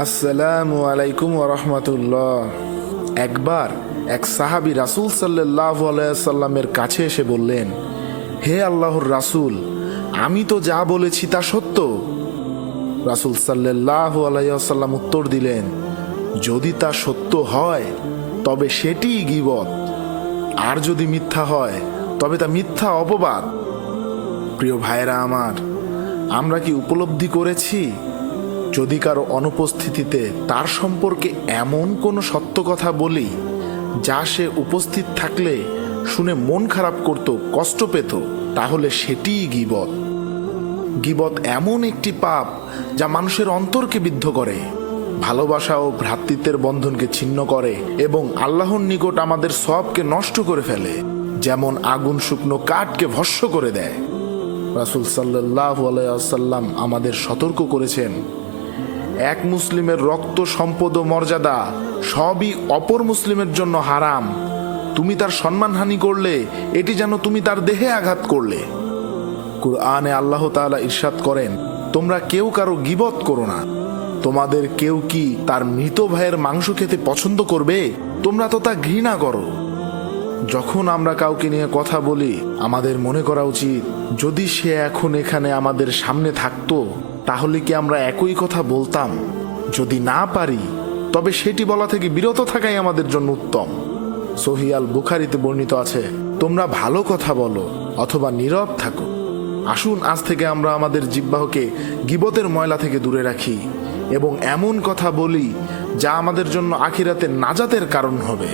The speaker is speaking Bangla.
আসসালামু আলাইকুম ওয়া রাহমাতুল্লাহ। একবার এক সাহাবী রাসূল সাল্লাল্লাহু আলাইহি সাল্লামের কাছে এসে বললেন, হে আল্লাহর রাসূল, আমি তো যা বলেছি তা সত্য। রাসূল সাল্লাল্লাহু আলাইহি সাল্লাম উত্তর দিলেন, যদি তা সত্য হয় তবে সেটিই গীবত, আর যদি মিথ্যা হয় তবে তা মিথ্যা অপবাদ। প্রিয় ভাইরা আমার, আমরা কি উপলব্ধি করেছি, যদি কারো অনুপস্থিতিতে তার সম্পর্কে এমন কোনো সত্য কথা বলি যা সে উপস্থিত থাকলে শুনে মন খারাপ করত, কষ্ট পেত, তাহলে সেটিই গীবত। গীবত এমন একটি পাপ যা মানুষের অন্তরকে বিদ্ধ করে, ভালোবাসা ও ভ্রাতৃত্বের বন্ধনকে ছিন্ন করে এবং আল্লাহর নিকট আমাদের সওয়াবকে নষ্ট করে ফেলে, যেমন আগুন শুকনো কাঠকে ভস্ম করে দেয়। রাসূল সাল্লাল্লাহু আলাইহি ওয়াসাল্লাম আমাদের সতর্ক করেছেন, এক মুসলিমের রক্ত, সম্পদ ও মর্যাদা সবই অপর মুসলিমের জন্য হারাম। তুমি তার সম্মানহানি করলে এটি যেন তুমি তার দেহে আঘাত করলে। কুরআনে আল্লাহ তাআলা ইরশাদ করেন, তোমরা কেউ কারো গীবত করো না। তোমাদের কেউ কি তার মৃত ভাইয়ের মাংস খেতে পছন্দ করবে? তোমরা তো তা ঘৃণা করো। যখন আমরা কাউকে নিয়ে কথা বলি, আমাদের মনে করা উচিত, যদি সে এখন এখানে আমাদের সামনে থাকতো তাহলে কি আমরা একই কথা বলতাম? যদি না পারি তবে সেটি বলা থেকে বিরত থাকাই আমাদের জন্য উত্তম। সহিহ আল বুখারীতে বর্ণিত আছে, তোমরা ভালো কথা বলো অথবা নীরব থাকো। আসুন আজ থেকে আমরা আমাদের জিহ্বাকে গীবতের ময়লা থেকে দূরে রাখি এবং এমন কথা বলি যা আমাদের জন্য আখিরাতে নাজাতের কারণ হবে।